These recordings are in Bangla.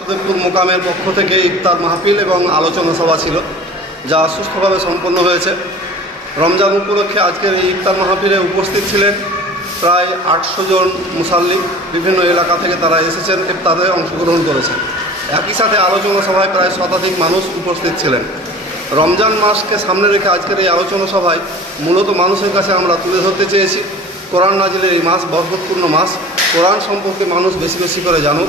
সুদেবপুর মোকামের পক্ষ থেকে ইফতার মাহফিল এবং আলোচনা সভা ছিল, যা সুষ্ঠুভাবে সম্পন্ন হয়েছে। রমজান উপলক্ষে আজকের এই ইফতার মাহফিলে উপস্থিত ছিলেন প্রায় 800 জন মুসাল্লি। বিভিন্ন এলাকা থেকে তারা এসেছেন, ইফতারে অংশগ্রহণ করেছেন। একই সাথে আলোচনা সভায় প্রায় শতাধিক মানুষ উপস্থিত ছিলেন। রমজান মাসকে সামনে রেখে আজকের এই আলোচনা সভায় মূলত মানুষের কাছে আমরা তুলে ধরতে চেয়েছি কোরআন নাজিলের এই মাস বরকতপূর্ণ মাস, কোরআন সম্পর্কে মানুষ বেশি বেশি করে জানুক।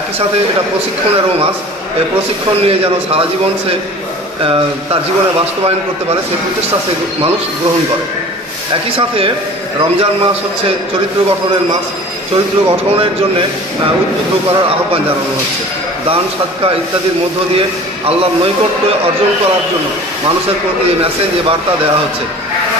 একই সাথে এটা প্রশিক্ষণেরও মাস, এই প্রশিক্ষণ নিয়ে যেন সারা জীবন সে তার জীবনে বাস্তবায়ন করতে পারে, সেই প্রচেষ্টা সে মানুষ গ্রহণ করে। একই সাথে রমজান মাস হচ্ছে চরিত্র গঠনের মাস। চরিত্র গঠনের জন্যে উদ্বুদ্ধ করার আহ্বান জানানো হচ্ছে। দান, সাদকা ইত্যাদির মধ্য দিয়ে আল্লাহর নৈকট্য অর্জন করার জন্য মানুষের প্রতি এই মেসেজ, এই বার্তা দেওয়া হচ্ছে।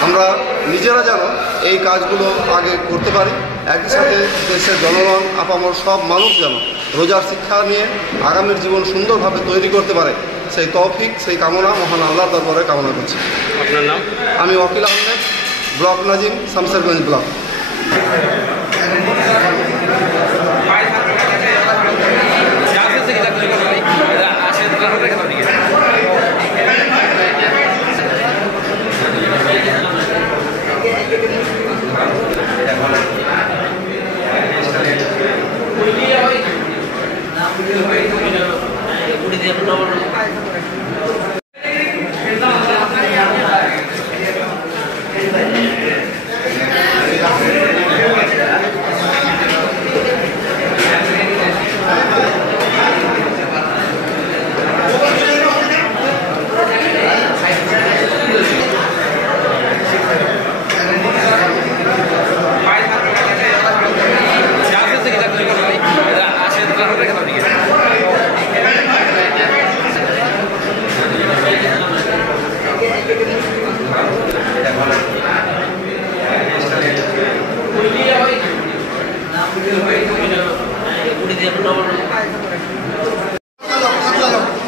আমরা নিজেরা যেন এই কাজগুলো আগে করতে পারি। একই সাথে দেশের জনগণ, আপামর সব মানুষ যেন রোজার শিক্ষা নিয়ে আগামীর জীবন সুন্দরভাবে তৈরি করতে পারে, সেই তৌফিক, সেই কামনা মহান আল্লাহর দরবারে কামনা করছি। আপনার নাম? আমি Wakil Ahmed, block Nazim, Shamsherganj block.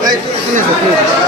Hey,